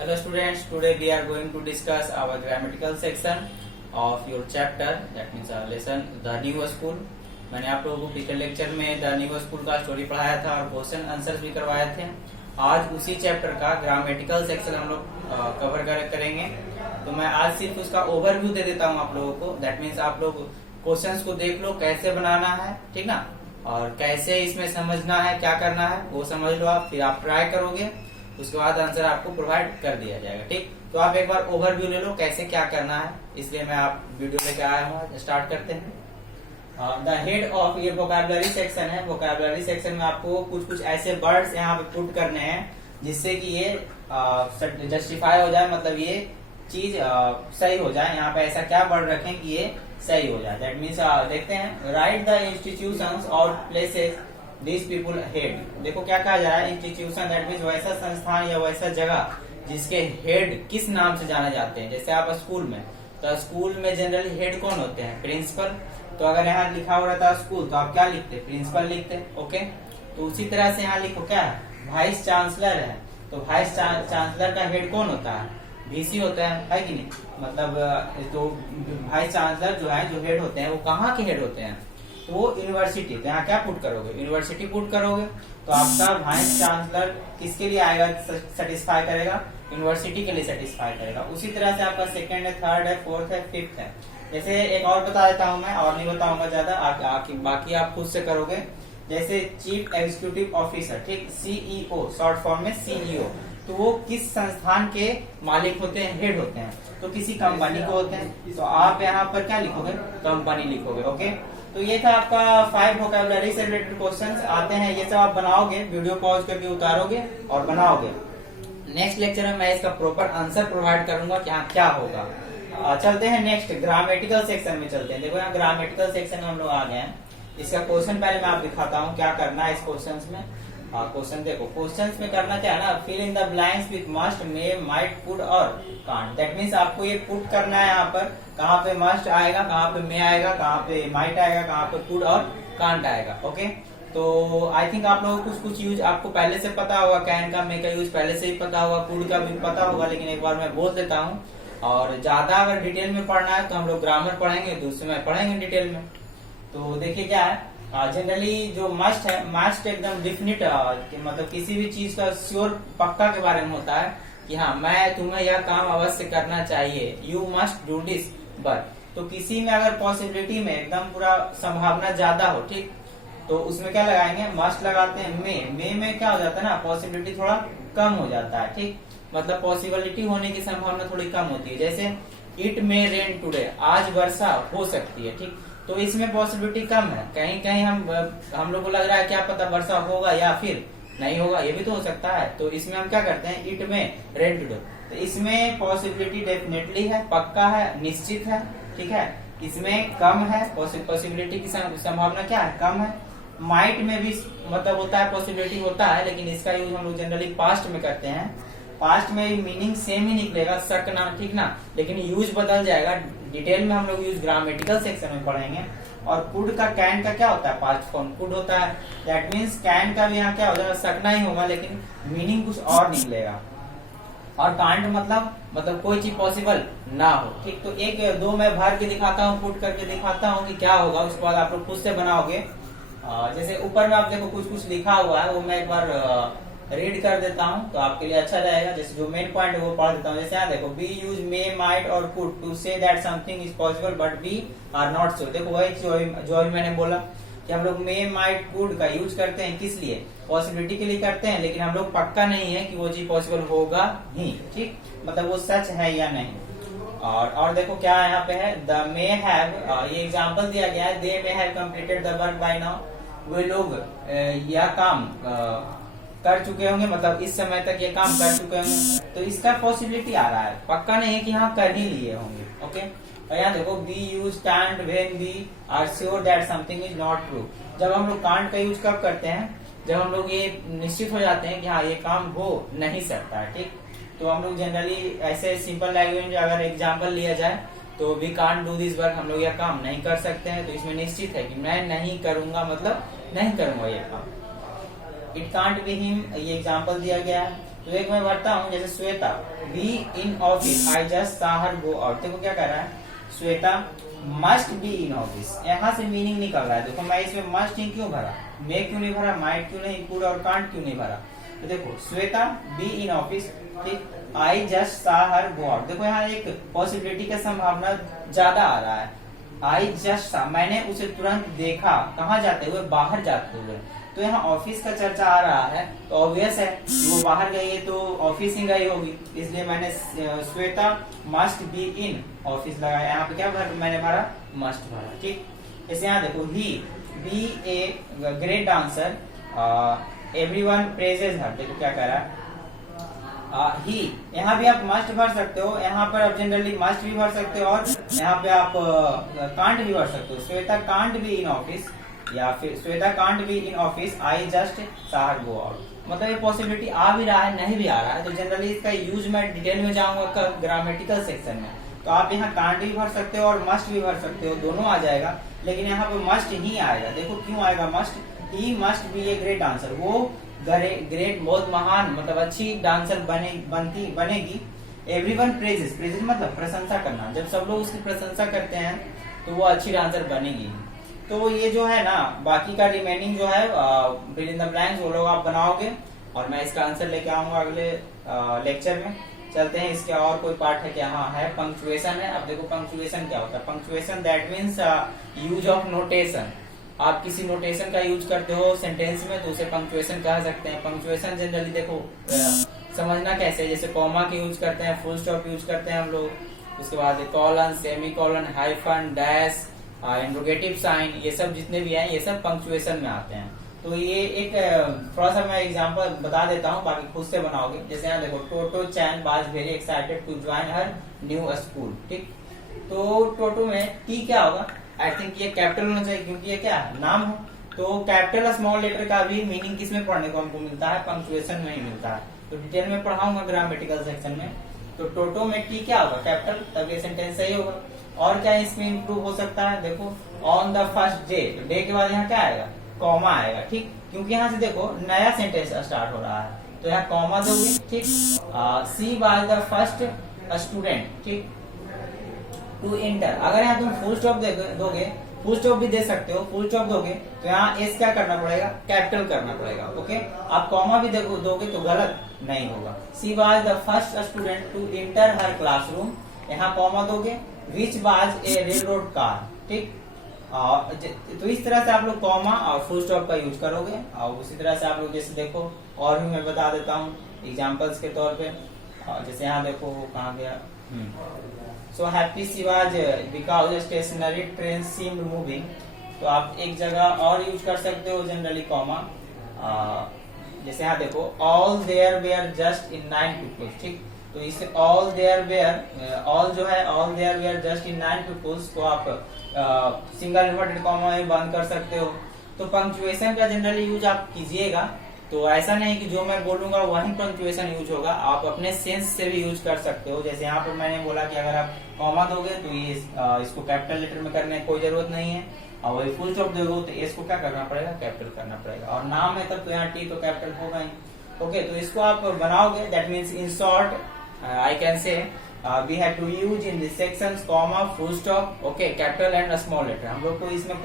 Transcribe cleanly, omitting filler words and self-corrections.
Hello students, today we are going to discuss our grammatical section of your chapter, that means our lesson The New School. मैंने आप लोगों को पिछले lecture में the new school का story पढ़ाया था और क्वेश्चन आंसर्स भी करवाए थे। आज उसी चैप्टर का ग्रामेटिकल सेक्शन हम लोग कवर करेंगे। तो मैं आज सिर्फ उसका ओवरव्यू दे देता हूँ आप लोगों को। दैट मीन्स आप लोग क्वेश्चंस को देख लो कैसे बनाना है, ठीक ना, और कैसे इसमें समझना है, क्या करना है वो समझ लो आप, फिर आप ट्राई करोगे, उसके बाद आंसर आपको प्रोवाइड कर दिया जाएगा। ठीक, तो आप एक बार ओवरव्यू ले लो कैसे क्या करना है, इसलिए मैं आप वीडियो लेके आया हूँ। स्टार्ट करते हैं। द हेड ऑफ ये वोकैबुलरी सेक्शन है। वोकैबुलरी सेक्शन में आपको कुछ कुछ ऐसे वर्ड्स यहाँ पे पुट करने हैं जिससे कि ये जस्टिफाई हो जाए, मतलब ये चीज सही हो जाए। यहाँ पे ऐसा क्या वर्ड रखें कि ये सही हो जाए। दैट मीन्स देखते हैं, राइट द इंस्टीट्यूशंस और प्लेसेस दिस पीपुल हेड। देखो क्या कहा जा रहा है, इंस्टीट्यूशन दैट मीन्स वैसा संस्थान या वैसा जगह जिसके हेड किस नाम से जाने जाते हैं। जैसे आप स्कूल में, तो स्कूल में जनरली हेड कौन होते हैं, प्रिंसिपल। तो अगर यहाँ लिखा हो रहता स्कूल तो आप क्या लिखते, प्रिंसिपल लिखते। ओके, तो उसी तरह से यहाँ लिखो क्या है, वाइस चांसलर है। तो वाइस चांसलर का हेड कौन होता है, वीसी होता है कि नहीं। मतलब तो वाइस चांसलर जो है, जो हेड होते हैं वो कहाँ के हेड होते हैं, तो वो यूनिवर्सिटी। तो यहाँ क्या पुट करोगे, यूनिवर्सिटी पुट करोगे। तो आपका वाइस चांसलर किसके लिए आएगा, सेटिस्फाई करेगा, यूनिवर्सिटी के लिए सेटिस्फाई करेगा। उसी तरह से आपका सेकंड है, थर्ड है, फोर्थ है, फिफ्थ है। जैसे एक और बता देता हूँ मैं, और नहीं बताऊंगा ज्यादा, बाकी आप खुद से करोगे। जैसे चीफ एग्जीक्यूटिव ऑफिसर, ठीक, सीईओ शॉर्ट फॉर्म में सीईओ, तो वो किस संस्थान के मालिक होते हैं, हेड होते हैं, तो किसी कंपनी को होते हैं। तो आप यहाँ पर क्या लिखोगे, कंपनी लिखोगे। ओके, तो ये था आपका 5 वोकैबुलरी से रिलेटेड क्वेश्चंस आते हैं। ये सब आप बनाओगे, वीडियो पॉज करके उतारोगे और बनाओगे। नेक्स्ट लेक्चर में मैं इसका प्रॉपर आंसर प्रोवाइड करूंगा कि हाँ क्या होगा। चलते हैं नेक्स्ट ग्रामेटिकल सेक्शन में चलते हैं। देखो यहाँ ग्रामेटिकल सेक्शन में हम लोग आ गए हैं। इसका क्वेश्चन पहले मैं आप दिखाता हूँ क्या करना है इस क्वेश्चन में। क्वेश्चन देखो, क्वेश्चन में करना क्या है ना, fill in the blanks with must, may, might, could और कांट। दैट मीन्स आपको ये पुट करना है यहाँ पर, कहाँ पे मस्ट आएगा, कहाँ पे मे आएगा, कहाँ पे माइट आएगा, कहाँ पे कुड और कांट आएगा। ओके, तो आई थिंक आप लोगों को कुछ यूज आपको पहले से पता होगा, कैन का, मे का यूज पहले से ही पता होगा, कुड का भी पता होगा, लेकिन एक बार मैं बोल देता हूँ। और ज्यादा अगर डिटेल में पढ़ना है तो हम लोग ग्रामर पढ़ेंगे, दूसरे में पढ़ेंगे डिटेल में। तो देखिए क्या है, जनरली जो मस्ट है, मस्ट एकदम डिफिनिट, मतलब किसी भी चीज का श्योर पक्का के बारे में होता है कि हाँ मैं तुम्हें यह काम अवश्य करना चाहिए, you must do this. But तो किसी में अगर पॉसिबिलिटी में एकदम पूरा संभावना ज्यादा हो, ठीक, तो उसमें क्या लगाएंगे, मस्ट लगाते हैं। मे में क्या हो जाता है ना, पॉसिबिलिटी थोड़ा कम हो जाता है, ठीक, मतलब पॉसिबिलिटी होने की संभावना थोड़ी कम होती है। जैसे इट मे रेन टुडे, आज वर्षा हो सकती है, ठीक, तो इसमें पॉसिबिलिटी कम है। कहीं कहीं हम लोग को लग रहा है क्या पता वर्षा होगा या फिर नहीं होगा, ये भी तो हो सकता है। तो इसमें हम क्या करते हैं, इट में रेन टुडे, तो इसमें पॉसिबिलिटी डेफिनेटली है, पक्का है, निश्चित है, ठीक है। इसमें कम है, पॉसिबिलिटी की संभावना क्या है, कम है। माइट में भी मतलब होता है, पॉसिबिलिटी होता है, लेकिन इसका यूज हम लोग जनरली पास्ट में करते हैं। पास्ट में मीनिंग सेम ही निकलेगा, शक ना, ठीक ना, लेकिन यूज बदल जाएगा। डिटेल में हम लोग यूज ग्रामेटिकल सेक्शन में पढ़ेंगे। और कुड का, कैन का क्या होता है, पास्ट फॉर्म कुड होता है। दैट मीन्स कैन का भी यहाँ क्या हो जाएगा, सकना ही होगा, लेकिन मीनिंग कुछ और निकलेगा। और कांट मतलब कोई चीज पॉसिबल ना हो, ठीक। तो एक दो मैं भर के दिखाता हूँ, पुट करके दिखाता हूँ कि क्या होगा, उसके बाद आप लोग खुद से बनाओगे। जैसे ऊपर में आप देखो कुछ लिखा हुआ है, वो मैं एक बार रीड कर देता हूँ तो आपके लिए अच्छा रहेगा। जैसे जो मेन पॉइंट है वो पढ़ देता हूँ। जैसे यहाँ देखो, वी यूज मे, माइट और could to say that something is possible but we are not sure. देखो वही जो अभी मैंने बोला कि हम लोग मे, माइट, कुड का यूज करते हैं, किस लिए, पॉसिबिलिटी के लिए करते हैं, लेकिन हम लोग पक्का नहीं है कि वो चीज पॉसिबल होगा ही, ठीक, मतलब वो सच है या नहीं। और देखो क्या यहाँ पे है, द मे हैव, ये एग्जाम्पल दिया गया है, they may have completed the work by now. वे लोग यह काम कर चुके होंगे, मतलब इस समय तक ये काम कर चुके होंगे। तो इसका पॉसिबिलिटी आ रहा है, पक्का नहीं है कि हाँ कर ही लिए होंगे। ओके, और यहाँ देखो, we use can't when we are sure that something is not true. जब हम लोग कांट का यूज कब करते हैं, जब हम लोग ये निश्चित हो जाते हैं कि हाँ ये काम हो नहीं सकता है, ठीक। तो हम लोग जनरली ऐसे सिंपल लैंग्वेज अगर एग्जाम्पल लिया जाए तो we can't do this work, हम लोग यह काम नहीं कर सकते हैं। तो इसमें निश्चित है कि मैं नहीं करूंगा, मतलब नहीं करूंगा ये काम। इट कांट बी हिम, ये एग्जाम्पल दिया गया है। तो एक मैं भरता हूँ, जैसे Shweta be in office, I just saw her go out। देखो क्या कर रहा है, Shweta must be in office, यहाँ से मीनिंग निकल रहा है। देखो मैं इसमें मस्ट ही क्यों भरा, मे क्यों नहीं भरा, माइट क्यों नहीं, कुड और कांट क्यों नहीं भरा। तो देखो श्वेता बी इन ऑफिस, ठीक, I just saw her go out। देखो यहाँ एक पॉसिबिलिटी का संभावना ज्यादा आ रहा है। आई जस्ट saw, मैंने उसे तुरंत देखा, कहाँ जाते हुए, बाहर जाते हुए। तो यहाँ ऑफिस का चर्चा आ रहा है, तो ऑब्वियस है वो बाहर गई है तो ऑफिस ही गई होगी, इसलिए मैंने Shweta must be in office लगाया। यहाँ पे क्या मैंने भरा, मस्ट भरा, ठीक। जैसे यहाँ देखो he be a great dancer, everyone praises her. देखो क्या कह रहा है, ही, यहाँ भी आप मस्ट भर सकते हो, यहाँ पर आप जनरली मस्ट भी भर सकते हो, और यहाँ पे आप कांट भी भर सकते हो। Shweta can't be in office, या फिर Shweta can't be in office, I just saw her go out। मतलब ये पॉसिबिलिटी आ भी रहा है, नहीं भी आ रहा है। तो जनरली इसका यूज मैं डिटेल में जाऊंगा ग्रामेटिकल सेक्शन में। तो आप यहाँ कांट भी भर सकते हो और मस्ट भी भर सकते हो, दोनों आ जाएगा, लेकिन यहाँ पे मस्ट ही आएगा। देखो क्यों आएगा must, he must be a great dancer, वो ग्रेट बहुत महान मतलब अच्छी डांसर बनेगी। एवरीवन प्रेजेस, प्रेजेस मतलब प्रशंसा करना, जब सब लोग उसकी प्रशंसा करते हैं तो वो अच्छी डांसर बनेगी। तो ये जो है ना, बाकी का रिमेनिंग जो है फिल इन द ब्लैंक्स वो लोग आप बनाओगे, और मैं इसका आंसर लेके आऊंगा अगले लेक्चर में। चलते हैं, इसके और कोई पार्ट है क्या, हाँ है, पंक्चुएशन है। अब देखो पंक्चुएशन क्या होता है। Punctuation that means use of notation. आप किसी नोटेशन का यूज करते हो सेंटेंस में तो उसे पंक्चुएशन कह सकते हैं। पंक्चुएशन जनरली देखो समझना कैसे, जैसे कॉमा के यूज करते हैं, फुल स्टॉप यूज करते हैं हम लोग, उसके बाद colon, semicolon, hyphen, dash, interrogative sign, ये सब जितने भी हैं ये सब पंक्चुएशन में आते हैं। तो ये एक थोड़ा सा मैं एग्जांपल बता देता हूँ, बाकी खुद से बनाओगे। जैसे यहाँ देखो, Toto Chan was very excited to join her new school, ठीक। तो टोटो में टी क्या होगा, आई थिंक ये कैपिटल होना चाहिए, क्योंकि ये क्या है, नाम हो। तो कैपिटल स्मॉल लेटर का भी मीनिंग किसमें पढ़ने को हमको मिलता है, पंक्चुएशन में ही मिलता है। तो डिटेल में पढ़ाऊंगा ग्रामेटिकल सेक्शन में। तो टोटो में टी क्या होगा, कैपिटल, तब ये सेंटेंस सही होगा। और क्या इसमें इंप्रूव हो सकता है, देखो ऑन द फर्स्ट डे, तो डे के बाद यहाँ क्या आएगा, कॉमा आएगा, ठीक, क्योंकि यहाँ से देखो नया सेंटेंस स्टार्ट हो रहा है, तो यहाँ कॉमा दोगे, ठीक। सी वाज द फर्स्ट स्टूडेंट, ठीक, टू एंटर। अगर यहाँ तुम फुल स्टॉप दोगे, फुल स्टॉप भी दे सकते हो, फुल स्टॉप दोगे तो यहाँ एस क्या करना पड़ेगा, कैपिटल करना पड़ेगा, ओके। आप कॉमा भी दोगे तो गलत नहीं होगा। She was the first student to enter her classroom, यहाँ कॉमा दोगे, which was a railroad car, ठीक। तो इस तरह से आप लोग कॉमा और फुल स्टॉप का यूज करोगे। और उसी तरह से आप लोग जैसे देखो, और भी मैं बता देता हूँ एग्जाम्पल्स के तौर पे। जैसे यहाँ देखो कहाँ गया, so happy she was because stationary train seemed moving. तो आप एक जगह और यूज कर सकते हो जनरली कॉमा। जैसे यहाँ देखो, all there were just in 9 peoples, ठीक। तो इसे ऑल देयर वेयर, ऑल जो है all there were just in 9 peoples को आप सिंगल इन्वर्टेड कॉमा में बंद कर सकते हो। तो पंक्चुएशन का जनरली यूज आप कीजिएगा। तो ऐसा नहीं कि जो मैं बोलूंगा वही पंक्चुएशन यूज होगा, आप अपने सेंस से भी यूज कर सकते हो। जैसे यहाँ पर मैंने बोला कि अगर आप कॉमा दोगे तो ये इसको कैपिटल लेटर में करने की कोई जरूरत नहीं है, और वही फुल स्टॉप दोगे तो इसको क्या करना पड़ेगा, कैपिटल करना पड़ेगा। और नाम है तब तो यहाँ टी तो कैपिटल होगा ही, ओके। तो इसको आप बनाओगे, that means in short I can say we have to use in this sections comma, full stop, okay, capital and a small letter। हम लोग को इसमें